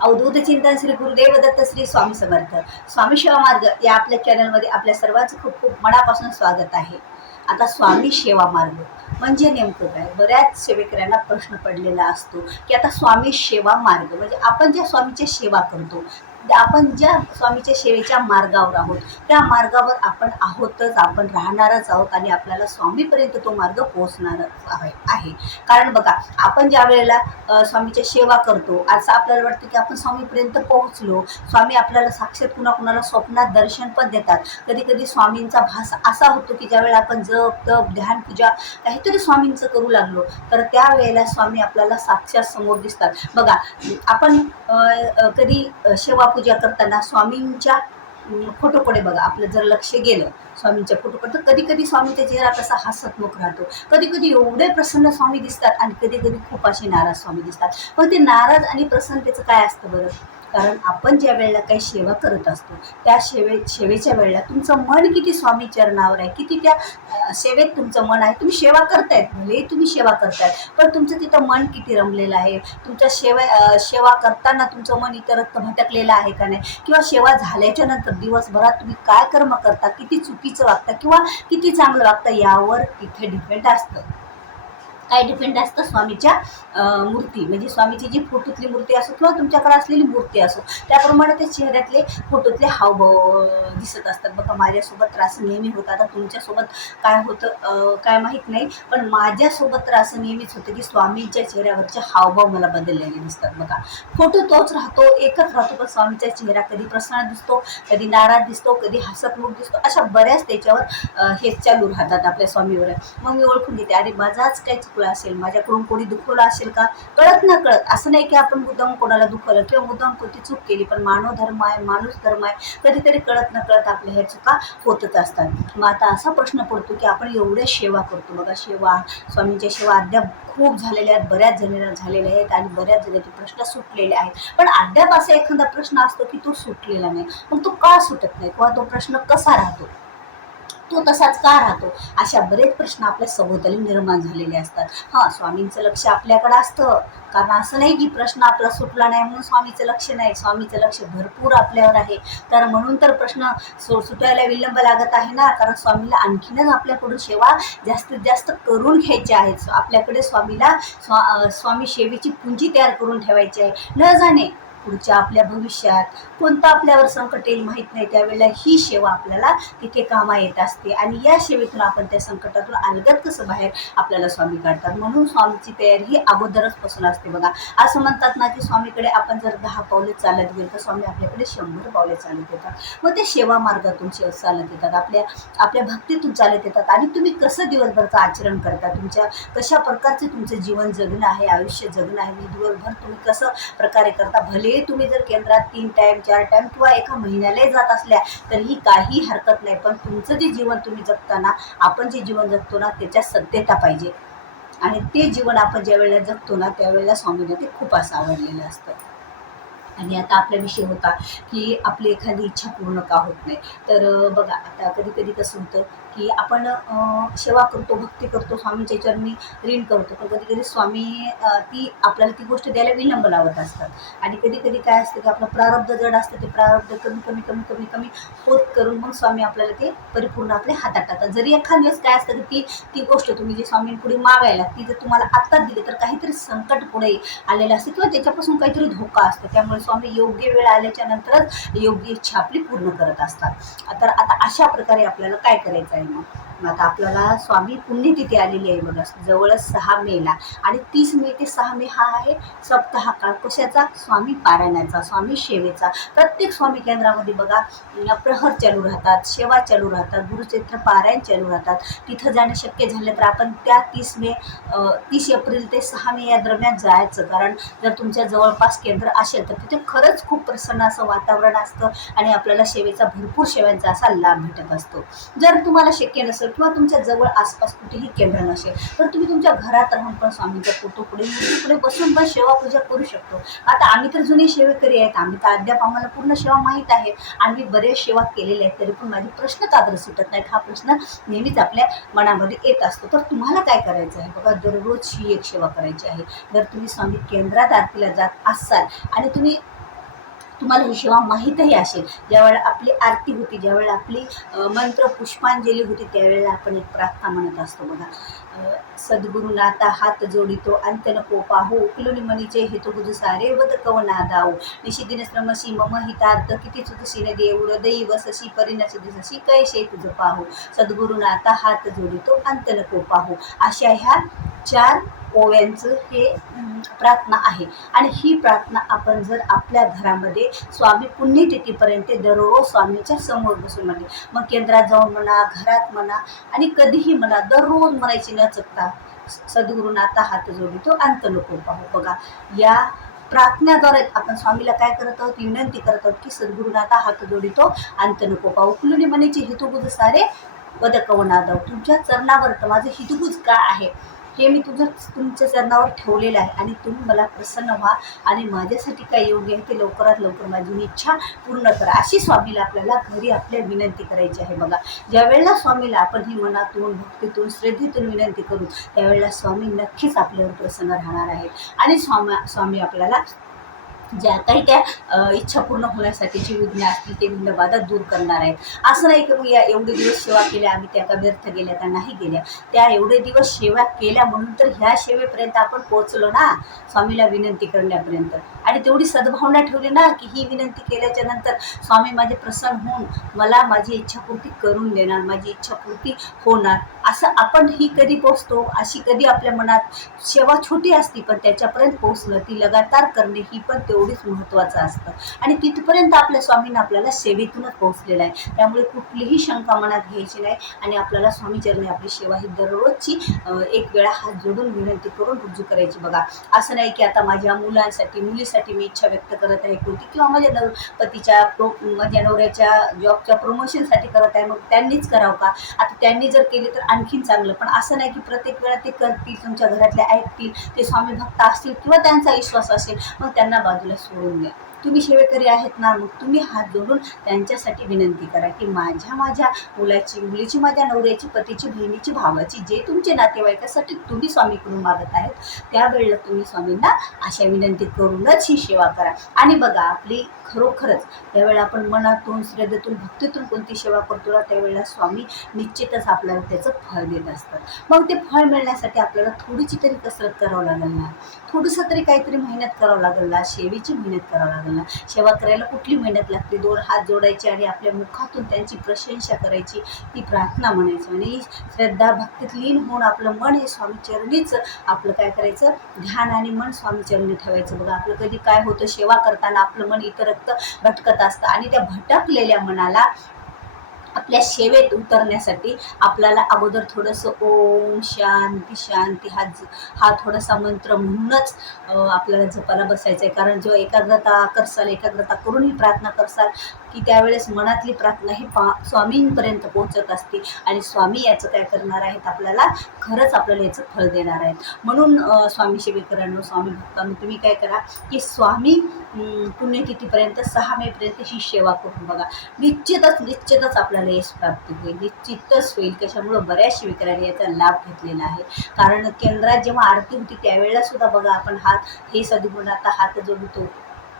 अवधूत चिंतन श्री गुरुदेव दत्त श्री स्वामी समर्थ. स्वामी सेवा मार्ग या आपल्या चॅनलमध्ये आपल्या सर्वांचं खूप खूप मनापासून स्वागत आहे. आता स्वामी सेवा मार्ग म्हणजे नेमकं काय? बऱ्याच सेवेकऱ्यांना प्रश्न पडलेला असतो की आता स्वामी सेवा मार्ग म्हणजे आपण ज्या स्वामीची सेवा करतो, आपण ज्या स्वामीच्या सेवेच्या मार्गावर आहोत, त्या मार्गावर आपण आहोतच, आपण राहणारच आहोत आणि आपल्याला स्वामीपर्यंत तो मार्ग पोहोचणारच आहे. कारण बघा, आपण ज्या वेळेला स्वामीची सेवा करतो, असं आपल्याला वाटतं की आपण स्वामीपर्यंत पोहोचलो. स्वामी आपल्याला साक्षात कुणाकुणाला स्वप्नात दर्शन पण देतात. कधी कधी स्वामींचा भास असा होतो की ज्यावेळेला आपण जप तप ध्यान पूजा काहीतरी स्वामींचं करू लागलो, तर त्यावेळेला स्वामी आपल्याला साक्षात समोर दिसतात. बघा, आपण कधी सेवा पूजा करताना स्वामींच्या फोटोकडे बघा, आपलं जर लक्ष गेलं स्वामींच्या फोटोकडे, तर कधी कधी स्वामींचा चेहरा कसा हसतमुख राहतो. कधी कधी एवढे प्रसन्न स्वामी दिसतात आणि कधी कधी खूप असे नाराज स्वामी दिसतात. पण ते नाराज आणि प्रसन्नतेचं काय असतं बरं? कारण आपण ज्या वेळेला काही सेवा करत असतो, त्या सेवेच्या वेळेला तुमचं मन किती स्वामी चरणावर आहे, किती त्या सेवेत तुमचं मन आहे. तुम्ही सेवा करतायत, भले तुम्ही सेवा करतायत, पण तुमचं तिथं मन किती रमलेलं आहे. तुमच्या सेवा करताना तुमचं मन इतरत्र भटकलेलं आहे का नाही, किंवा सेवा झाल्याच्या नंतर दिवसभरात तुम्ही काय कर्म करता, किती चुकीचं वागता किंवा किती चांगलं वागता, यावर तिथे डिपेंड असतं. काय डिपेंड असतं? स्वामीच्या मूर्ती म्हणजे स्वामीची जी फोटोतली मूर्ती असो किंवा तुमच्याकडे असलेली मूर्ती असो, त्याप्रमाणे त्या चेहऱ्यातले फोटोतले हावभाव दिसत असतात. बघा, माझ्यासोबत त्रास नेहमी होता. आता तुमच्यासोबत काय होतं काय माहीत नाही, पण माझ्यासोबत त्रास नेहमीच होतं की स्वामींच्या चेहऱ्यावरचे हावभाव मला बदललेले दिसतात. बघा, फोटो तोच राहतो, एकच राहतो, पण स्वामीचा चेहरा कधी प्रसन्न दिसतो, कधी नाराज दिसतो, कधी हसतमुख दिसतो. अशा बऱ्याच त्याच्यावर हे चालू राहतात आपल्या स्वामीवर. मग मी ओळखून घेते, अरे माझाच काय चुकलं असेल, माझ्याकडून कोणी दुखवलं असेल का? कळत ना कळत, असं नाही की आपण मुद्दाम कोणाला दुखवलं किंवा मुद्दाम कोणती चूक केली, पण मानव धर्म आहे, माणूस धर्म आहे, कधीतरी कळत न कळत आपल्या ह्या चुका होतच असतात. मग आता असा प्रश्न पडतो की आपण एवढ्या सेवा करतो. बघा, स्वामींच्या सेवा अद्याप खूप झालेल्या आहेत, बऱ्याच जणींना झालेल्या आहेत आणि बऱ्याच जणांचे प्रश्न सुटलेले आहेत. पण अद्याप असा एखादा प्रश्न असतो की तो सुटलेला नाही. मग तो का सुटत नाही किंवा तो प्रश्न कसा राहतो, तो तसाच का राहतो? अशा बरेच प्रश्न आपल्या सभोवताली निर्माण झालेले असतात. स्वामींचं लक्ष आपल्याकडे असतं, कारण असं नाही की प्रश्न आपला सुटला नाही म्हणून स्वामीचं लक्ष नाही. स्वामीचं लक्ष भरपूर आपल्यावर आहे. तर म्हणून तर प्रश्न सुटायला विलंब लागत आहे ना, कारण स्वामीला आणखीनच आपल्याकडून सेवा जास्तीत जास्त करून घ्यायची आहे. आपल्याकडे स्वामीला स्वामी सेवेची पुंजी तयार करून ठेवायची आहे. न जाणे पुढच्या आपल्या भविष्यात कोणतं आपल्यावर संकट येईल माहीत नाही, त्यावेळेला ही सेवा आपल्याला तिथे कामा येत असते आणि या सेवेतून आपण त्या संकटातून अलगद कसं बाहेर आपल्याला स्वामी काढतात. म्हणून स्वामीची तयारी ही अगोदरच पासून असते. बघा, असं म्हणतात ना की स्वामीकडे आपण जर 10 पावले चालत गेलो तर स्वामी आपल्याकडे 100 पावले चालत येतात. मग ते सेवा मार्गातून चालत येतात, आपल्या भक्तीतून चालत येतात. आणि तुम्ही कसं दिवसभरचं आचरण करता, तुमच्या कशा प्रकारचे तुमचं जीवन जगणं आहे, आयुष्य जगणं आहे, दिवसभर तुम्ही कसं प्रकारे करता. भले तुम्ही जर केंद्रात 3 टाइम 4 टाइम किंवा एका महिन्यालाही जात असल्या तरीही काही हरकत नाही, पण तुमचं जे जीवन तुम्ही जगताना, आपण जे जीवन जगतो ना, त्याच्यात सत्यता पाहिजे. आणि ते जीवन आपण ज्या वेळेला जगतो ना, त्यावेळेला स्वामींना ते खूप असं आवडलेलं असतं. आणि आता आपला विषय होता की आपली एखादी इच्छा पूर्ण का होत नाही. तर बघा, आता कधी कधी कसं होतं की आपण सेवा करतो, भक्ती करतो, स्वामींच्या चरणी ऋण करतो, पण कधी कधी स्वामी आपल्याला ती गोष्ट द्यायला विलंब लावत असतात. आणि कधी कधी काय असतं की आपलं प्रारब्ध जड असतं, ते प्रारब्ध कमी कमी कमी कमी कमी होत करून मग स्वामी आपल्याला ते परिपूर्ण आपल्या हातात टाकतात. जरी एखाद वेळेस काय असतं की ती गोष्ट तुम्ही जी स्वामींपुढे मागायला, ती जर तुम्हाला आत्ताच दिली तर काहीतरी संकट पुढे आलेलं असतं किंवा त्याच्यापासून काहीतरी धोका असतो. त्यामुळे स्वामी योग्य वेळ आल्याच्या नंतरच योग्य इच्छा आपली पूर्ण करत असतात. तर आता अशा प्रकारे आपल्याला काय करायचं आहे? मग आता आपल्याला स्वामी पुण्यतिथी आलेली आहे बघा, जवळच 6 मेला, आणि 30 मे ते 6 मे हा आहे सप्ताह काळ. कशाचा? स्वामी पारायणाचा, स्वामी सेवेचा. प्रत्येक स्वामी केंद्रामध्ये बघा प्रहर चालू राहतात, सेवा चालू राहतात, गुरुचरित्र पारायण चालू राहतात. तिथं जाणं शक्य झालं तर आपण त्या 30 एप्रिल ते 6 मे या दरम्यान जायचं. कारण जर तुमच्या जवळपास केंद्र असेल तर तिथे खरंच खूप प्रसन्न असं वातावरण असतं आणि आपल्याला भरपूर सेवांचा असा लाभ भेटत असतो. जर तुम्हाला शक्य नसेल किंवा तुमच्या जवळ आसपास कुठेही केंद्र नसेल तर तुम्ही तुमच्या घरात राहून पण स्वामींच्या फोटो पुढे बसून पण सेवा पूजा करू शकतो. आता आम्ही तर जुने सेवेकरी आहेत, आम्ही तर अद्याप आम्हाला पूर्ण सेवा माहीत आहे आणि मी बरेच सेवा केलेल्या आहेत, तरी पण माझे प्रश्न का बरं सुटत नाहीत, हा प्रश्न नेहमीच आपल्या मनामध्ये येत असतो. तर तुम्हाला काय करायचं आहे? बघा, दररोज ही एक सेवा करायची आहे. जर तुम्ही स्वामी केंद्रात आरतीला जात असाल आणि तुम्ही तुम्हाला ही सेवा माहीतही असेल. ज्यावेळेला आपली आरती होती, ज्यावेळेला आपली मंत्र पुष्पांजली होती, त्यावेळेला आपण एक प्रार्थना म्हणत असतो बघा. सद्गुरुनाथा हात जोडितो अंत नको पाहू, उकलून मनीचे हेतू बुध सारे वद कवना दाऊ, निशिदिन श्रमसी मम हितार्थ किती चुतसीने देऊ, हृदयी वससी परिणसी दिससी कैसे तुझ पाहू, सद्गुरुनाथा हात जोडितो अंत नको पाहू. अशा ह्या 4 ओव्यांचं हे प्रार्थना आहे. आणि ही प्रार्थना आपण जर आपल्या घरामध्ये स्वामी पुण्यतिथीपर्यंत दररोज स्वामींच्या समोर बसून म्हणले, मग केंद्रात जाऊन म्हणा, घरात म्हणा आणि कधीही म्हणा, दररोज म्हणायची न चुकता. सद्गुरुनाथा हात जोडितो अंत नको पाहू. बघा, या प्रार्थनेद्वारे आपण स्वामीला काय करत आहोत, विनंती करत आहोत की सद्गुरुनाथा हात जोडितो अंत नको पाहू, कुलुनी मनीचे हितुबुज सारे वद कवना दाऊ. तुमच्या चरणावर तर माझं हितुबुज काय आहे हे मी तुमच्या चरणावर ठेवलेलं आहे आणि तुम्ही मला प्रसन्न व्हा आणि माझ्यासाठी काय योग्य आहे ते लवकरात लवकर माझी इच्छा पूर्ण करा, अशी स्वामीला आपल्याला घरी आपल्या विनंती करायची आहे. बघा, ज्यावेळेला स्वामीला आपण ही मनातून भक्तीतून श्रद्धेतून विनंती करू, त्यावेळेला स्वामी नक्कीच आपल्यावर प्रसन्न राहणार आहेत आणि स्वामी आपल्याला ज्या काही त्या इच्छा पूर्ण होण्यासाठीची विघ्न असतील ते विघ्न बाधा दूर करणार आहेत. असं नाही की मग या एवढे दिवस सेवा केल्या आम्ही त्या का व्यर्थ गेल्या का नाही गेल्या, त्या एवढे दिवस सेवा केल्या म्हणून तर ह्या सेवेपर्यंत आपण पोहोचलो ना, स्वामीला विनंती करण्यापर्यंत. आणि तेवढी सद्भावना ठेवली ना की ही विनंती केल्याच्या नंतर स्वामी माझे प्रसन्न होऊन मला माझी इच्छापूर्ती करून देणार, माझी इच्छापूर्ती होणार. असं आपण ही कधी पोचतो, अशी कधी आपल्या मनात सेवा छोटी असती पण त्याच्यापर्यंत पोचणं, ती लगातार करणे ही पण तेवढीच महत्त्वाचं असतं. आणि तिथपर्यंत आपल्या स्वामींना आपल्याला सेवेतूनच पोहोचलेलं आहे. त्यामुळे कुठलीही शंका मनात घ्यायची नाही आणि आपल्याला स्वामीचरणी आपली सेवा ही दररोजची एक वेळा हात जोडून विनंती करून रुजू करायची. बघा, असं नाही की आता माझ्या मुलांसाठी मुलीसाठी मी इच्छा व्यक्त करत आहे कोणती, किंवा माझ्या पतीच्या माझ्या नवऱ्याच्या जॉबच्या प्रमोशनसाठी करत आहे, मग त्यांनीच करावं का, आता त्यांनी जर केले तर आणखीन चांगलं. पण असं नाही की प्रत्येक वेळा ते करतील, तुमच्या घरातले ऐकतील, ते स्वामी भक्त असतील किंवा त्यांचा विश्वास असेल, मग त्यांना बाजूला सोडून द्या. तुम्ही सेवेकरी आहेत ना, मग तुम्ही हात जोडून त्यांच्यासाठी विनंती करा की माझ्या मुलाची, मुलीची, माझ्या नवऱ्याची, पतीची, बहिणीची, भावाची, जे तुमचे नातेवाईकासाठी तुम्ही स्वामीकडून मागत आहेत, त्यावेळेला तुम्ही स्वामींना अशा विनंती करूनच ही सेवा करा. आणि बघा, आपली खरोखरच त्यावेळेला आपण मनातून श्रद्धेतून भक्तीतून कोणती सेवा करतो ना, त्यावेळेला स्वामी निश्चितच आपल्याला त्याचं फळ देत असतात. मग ते फळ मिळण्यासाठी आपल्याला थोडीशी तरी कसरत करावं लागेल ना, थोडंसं तरी काहीतरी मेहनत करावं लागेल ना, सेवेची मेहनत करावं लागेल ना. सेवा करायला कुठली मेहनत लागते, 2 हात जोडायचे आणि आपल्या मुखातून त्यांची प्रशंसा करायची, ती प्रार्थना म्हणायची आणि श्रद्धा भक्तीत लीन होऊन आपलं मन हे स्वामीचरणीच आपलं काय करायचं, ध्यान आणि मन स्वामीचरणी ठेवायचं. बघा, आपलं कधी काय होतं, सेवा करताना आपलं मन इतरत्र भटकत असतं आणि त्या भटकलेल्या मनाला आपल्या सेवेत उतरण्यासाठी आपल्याला अगोदर थोडंसं ओम शांती शांती हा थोडासा मंत्र म्हणूनच आपल्याला जपायला बसायचं आहे. कारण जेव्हा एकाग्रता करून ही प्रार्थना करसाल की त्यावेळेस मनातली प्रार्थना ही स्वामींपर्यंत पोहोचत असते आणि स्वामी याचं काय करणार आहेत, आपल्याला खरंच आपल्याला याचं फळ देणार आहेत. म्हणून स्वामी सेवेकरांनो, स्वामी भक्तांनो, तुम्ही काय करा की स्वामी पुण्यतिथीपर्यंत 6 मेपर्यंत ही सेवा करून बघा, निश्चितच आपल्याला यश प्राप्ती होईल, निश्चितच होईल. कशामुळं बऱ्याच सेवेकऱ्यांनी याचा लाभ घेतलेला आहे. कारण केंद्रात जेव्हा आरती होती त्यावेळेला सुद्धा बघा, आपण हे सद्गुरुनाथा हात जोडतो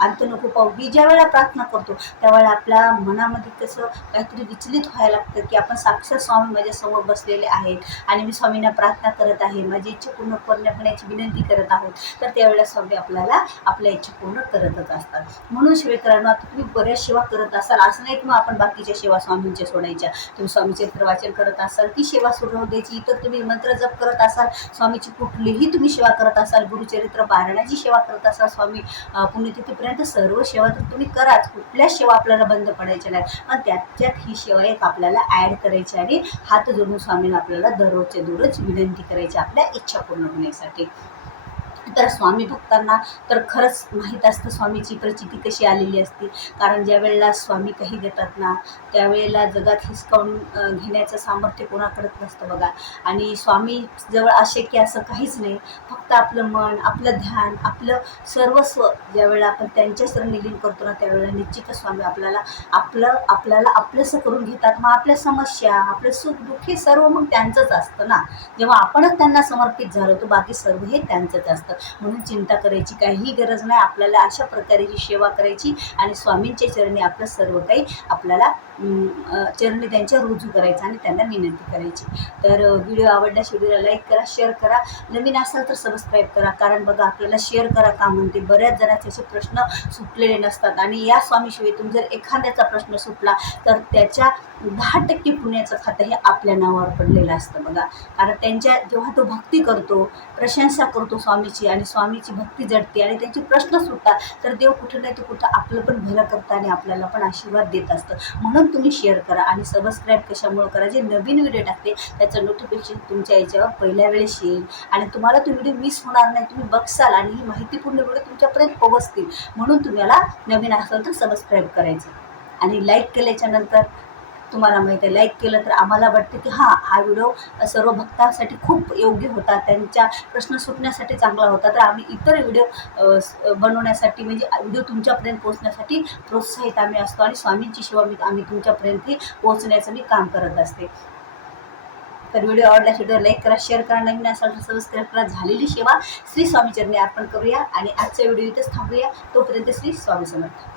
अंत नको पाहू ही ज्या वेळेला प्रार्थना करतो त्यावेळेला आपल्या मनामध्ये कसं काहीतरी विचलित व्हायला लागतं की आपण साक्षात स्वामी माझ्यासमोर बसलेले आहेत आणि मी स्वामींना प्रार्थना करत आहे, माझी इच्छा पूर्ण करण्याची विनंती करत आहोत. तर त्यावेळेला स्वामी आपल्याला आपल्या इच्छा पूर्ण करतच असतात. म्हणून सेवेकरांना आता तुम्ही बऱ्याच सेवा करत असाल, असं नाही की मग आपण बाकीच्या सेवा स्वामींच्या सोडायच्या. तुम्ही स्वामीचरित्र वाचन करत असाल ती सेवा सोडून द्यायची, इतर तुम्ही मंत्र जप करत असाल, स्वामीची कुठलीही तुम्ही सेवा करत असाल, गुरुचरित्र पारायणाची सेवा करत असाल, स्वामी पुण्यतिथीपर्यंत सर्व सेवा तर तुम्ही कराच, कुठल्याच सेवा आपल्याला बंद पडायच्या नाही. पण त्याच्यात ही सेवा एक आपल्याला ॲड करायची आणि हात जोडून स्वामींना आपल्याला दररोजच्या दररोज विनंती करायची आपल्या इच्छा पूर्ण होण्यासाठी. तर स्वामी भक्तांना तर खरंच माहीत असतं स्वामीची प्रचिती कशी आलेली असते. कारण ज्या वेळेला स्वामी काही देतात ना त्यावेळेला जगात हिसकावून घेण्याचं सामर्थ्य कोणाकडेच नसतं बघा. आणि स्वामी जवळ अशक्य असं काहीच नाही. फक्त आपलं मन, आपलं ध्यान, आपलं सर्वस्व ज्यावेळेला आपण त्यांच्या शरणी लीन करतो ना त्यावेळेला निश्चितच स्वामी आपल्याला आपलंसं करून घेतात. मग आपल्या समस्या, आपलं सुख दुःख हे सर्व मग त्यांचंच असतं ना. जेव्हा आपणच त्यांना समर्पित झालो तर बाकी सर्व हे त्यांचंच असतं. म्हणून चिंता करायची काहीही गरज नाही. आपल्याला अशा प्रकारेची सेवा करायची आणि स्वामींच्या चरणी आपलं सर्व काही आपल्याला चरणी त्यांच्या रुजू करायचं आणि त्यांना विनंती करायची. तर व्हिडिओ आवडल्यास व्हिडिओला लाईक करा, शेअर करा, नवीन असाल तर सबस्क्राईब करा. कारण बघा आपल्याला शेअर करा का म्हणते, बऱ्याच जणांचे असे प्रश्न सुटलेले नसतात आणि या स्वामी सेवेतून जर एखाद्याचा प्रश्न सुटला तर त्याच्या 10% पुण्याचं खातं हे आपल्या नावावर पडलेलं असतं बघा. कारण त्यांच्या जेव्हा तो भक्ती करतो, प्रशंसा करतो स्वामीची आणि स्वामीची भक्ती जडते आणि त्यांचे प्रश्न सुटतात, तर देव कुठं नाही तर कुठं आपलं पण भलं करतं आणि आपल्याला पण आशीर्वाद देत असतं. म्हणून तुम्ही शेअर करा आणि सबस्क्राईब कशामुळे करा, जे नवीन व्हिडिओ टाकते त्याचं नोटिफिकेशन तुमच्या याच्यावर पहिल्या वेळेस येईल आणि तुम्हाला तो व्हिडिओ मिस होणार नाही. तुम्ही बघसाल आणि ही माहितीपूर्ण व्हिडिओ तुमच्यापर्यंत पोहोचतील. म्हणून तुम्हाला नवीन असेल तर सबस्क्राईब करायचं आणि लाईक केल्याच्या नंतर तुम्हाला माहिती आहे, लाईक केलं तर आम्हाला वाटतं की हा व्हिडिओ सर्व भक्तांसाठी खूप योग्य होता, त्यांच्या प्रश्न सुटण्यासाठी चांगला होता. तर आम्ही इतर व्हिडिओ बनवण्यासाठी म्हणजे व्हिडिओ तुमच्यापर्यंत पोहोचण्यासाठी प्रोत्साहित आम्ही असतो आणि स्वामींची सेवा आम्ही तुमच्यापर्यंत पोहोचण्याचं मी काम करत असते. तर व्हिडिओ आवडल्यास व्हिडिओ लाईक करा, शेअर करा, नवीन असाल तर सबस्क्राईब करा. झालेली सेवा श्री स्वामीचरणी अर्पण करूया आणि आजचा व्हिडिओ इथेच थांबूया. तोपर्यंत श्री स्वामी समर्थ.